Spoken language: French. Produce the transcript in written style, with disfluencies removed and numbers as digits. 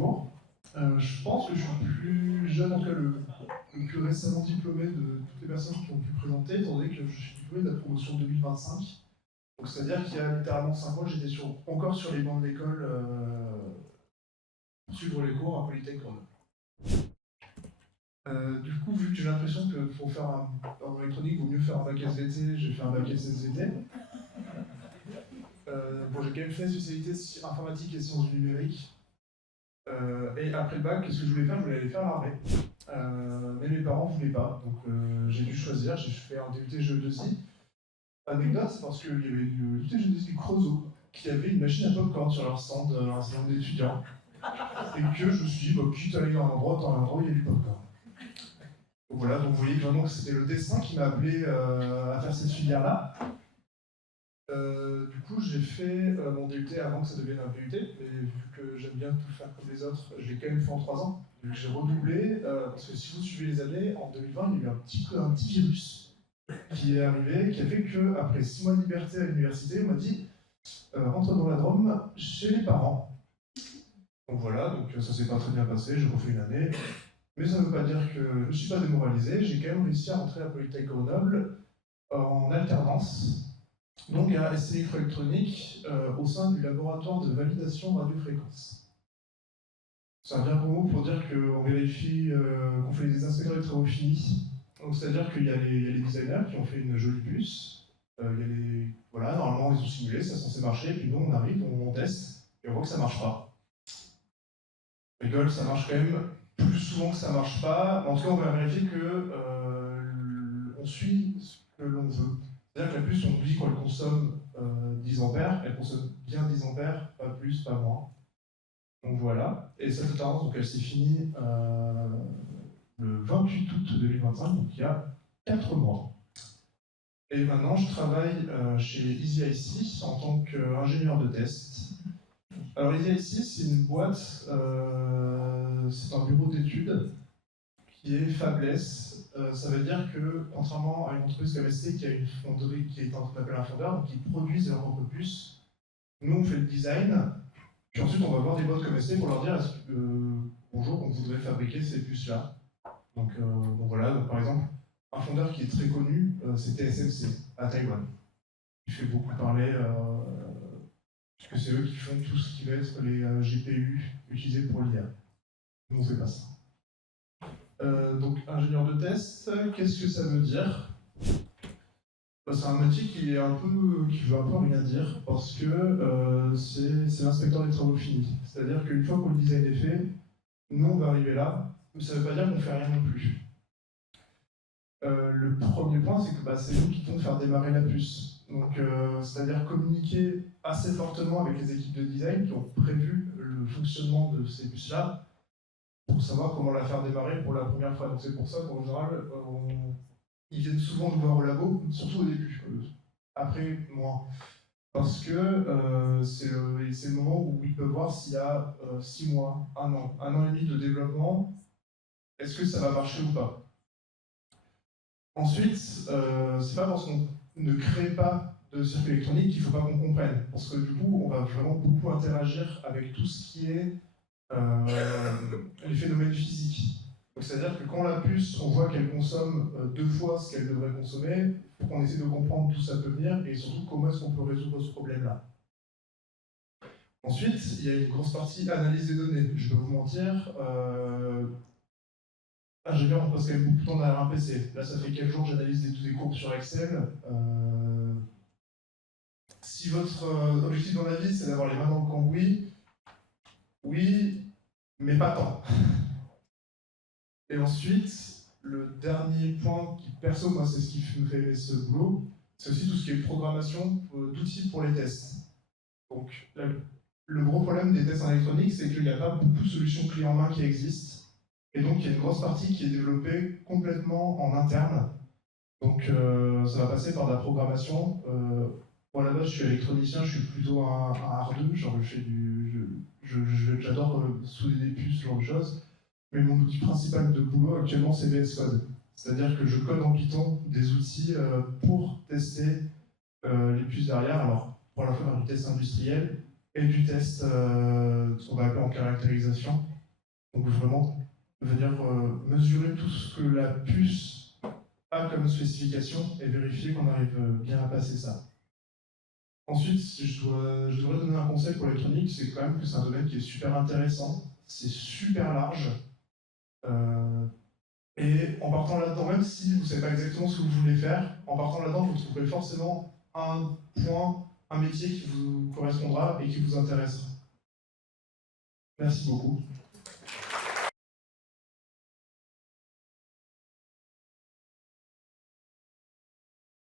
Bonjour. Je pense que je suis le plus jeune, en tout cas le plus récemment diplômé de toutes les personnes qui ont pu présenter, étant donné que je suis diplômé de la promotion 2025. Donc c'est-à-dire qu'il y a littéralement 5 ans, j'étais encore sur les bancs de l'école pour suivre les cours à Polytech Grenoble. Du coup, vu que j'ai l'impression que pour faire en électronique, il vaut mieux faire un bac SVT, j'ai fait un bac SSVT. Bon, j'ai quand même fait spécialité informatique et sciences du numérique. Et après le bac, qu'est-ce que je voulais faire? Je voulais aller faire l'armée. Mais mes parents ne voulaient pas, donc j'ai dû choisir. J'ai fait un DUT GE2I. Anecdote, c'est parce qu'il y avait le DUT GE2I du Creusot qui avait une machine à popcorn sur leur stand, un stand d'étudiants. Et que je me suis dit, bah, quitte à aller dans un endroit, il y a du popcorn. Donc voilà, donc vous voyez vraiment que c'était le destin qui m'a appelé à faire cette filière-là. Du coup, j'ai fait mon DUT avant que ça devienne un DUT, et vu que j'aime bien tout faire comme les autres, je l'ai quand même fait en 3 ans. Vu que j'ai redoublé, parce que si vous suivez les années, en 2020, il y a eu un petit virus qui est arrivé, qui a fait qu'après 6 mois de liberté à l'université, on m'a dit rentre dans la Drôme chez les parents. Donc voilà, donc ça s'est pas très bien passé, j'ai refait une année. Mais ça ne veut pas dire que je ne suis pas démoralisé, j'ai quand même réussi à rentrer à Polytech Grenoble en alternance. Donc à ST Microélectronique au sein du laboratoire de validation radiofréquence. C'est un bien gros mot pour dire qu'on vérifie, qu'on fait des inspecteurs de travaux finis. Donc c'est-à-dire qu'il y a les designers qui ont fait une jolie puce. Voilà, normalement ils ont simulé, ça est censé marcher, puis nous on arrive, on teste, et on voit que ça marche pas. Rigole, ça marche quand même plus souvent que ça marche pas. En tout cas, on va vérifier que on suit ce que l'on veut. C'est-à-dire que la puce, on dit quand elle consomme 10 ampères, elle consomme bien 10 ampères, pas plus, pas moins. Donc voilà. Et cette alternance, donc elle s'est finie le 28 août 2025, donc il y a 4 mois. Et maintenant, je travaille chez EasyIC en tant qu'ingénieur de test. Alors EasyIC, c'est une boîte, c'est un bureau d'études qui est fabless. Ça veut dire que, contrairement à une entreprise comme ST qui a une fonderie qui est en train d'appeler un fondeur, donc ils produisent leur propre puce, nous on fait le design, puis ensuite on va voir des boîtes comme ST pour leur dire bonjour, on voudrait fabriquer ces puces-là. Donc voilà, donc, par exemple, un fondeur qui est très connu, c'est TSMC à Taïwan. Il fait beaucoup parler, puisque c'est eux qui font tout ce qui va être les GPU utilisés pour l'IA. Nous on fait pas ça. Donc ingénieur de test, qu'est-ce que ça veut dire? C'est un métier qui veut un peu rien dire parce que c'est l'inspecteur des travaux finis. C'est-à-dire qu'une fois que le design est fait, nous on va arriver là, mais ça ne veut pas dire qu'on ne fait rien non plus. Le premier point, c'est que c'est nous qui comptons faire démarrer la puce. Donc c'est-à-dire communiquer assez fortement avec les équipes de design qui ont prévu le fonctionnement de ces puces-là pour savoir comment la faire démarrer pour la première fois. Donc c'est pour ça qu'en général, ils viennent souvent nous voir au labo, surtout au début. Après, moins. Parce que c'est le moment où ils peuvent voir s'il y a 6 mois, 1 an et demi de développement, est-ce que ça va marcher ou pas. Ensuite, c'est pas parce qu'on ne crée pas de circuit électronique qu'il ne faut pas qu'on comprenne. Parce que du coup, on va vraiment beaucoup interagir avec tout ce qui est les phénomènes physiques. C'est-à-dire que quand la puce, on voit qu'elle consomme 2 fois ce qu'elle devrait consommer, il faut qu'on essaie de comprendre d'où ça peut venir et surtout comment est-ce qu'on peut résoudre ce problème-là. Ensuite, il y a une grosse partie analyse des données. Je vais vous mentir, ingénieur, on passe quand même beaucoup de temps derrière un PC. Là, ça fait quelques jours que j'analyse tous les courbes sur Excel. Si votre objectif dans la vie, c'est d'avoir les mains dans le cambouis, oui, mais pas tant. Et ensuite, le dernier point qui, perso, moi, c'est ce qui me fait aimer ce boulot, c'est aussi tout ce qui est programmation d'outils pour les tests. Donc, le gros problème des tests en électronique, c'est qu'il n'y a pas beaucoup de solutions clés en main qui existent. Et donc, il y a une grosse partie qui est développée complètement en interne. Donc, ça va passer par de la programmation. Moi, là-bas, je suis électronicien, je suis plutôt un hardeux, genre j'adore souder des puces, ce genre de choses. Mais mon outil principal de boulot actuellement, c'est VS Code. C'est-à-dire que je code en Python des outils pour tester les puces derrière. Alors, pour la fois faire du test industriel, et du test, ce qu'on va appeler en caractérisation. Donc vraiment venir mesurer tout ce que la puce a comme spécification et vérifier qu'on arrive bien à passer ça. Ensuite, si je devrais donner un conseil pour l'électronique, c'est quand même que c'est un domaine qui est super intéressant, c'est super large. Et en partant là-dedans, même si vous ne savez pas exactement ce que vous voulez faire, en partant là-dedans, vous trouverez forcément un point, un métier qui vous correspondra et qui vous intéressera. Merci beaucoup.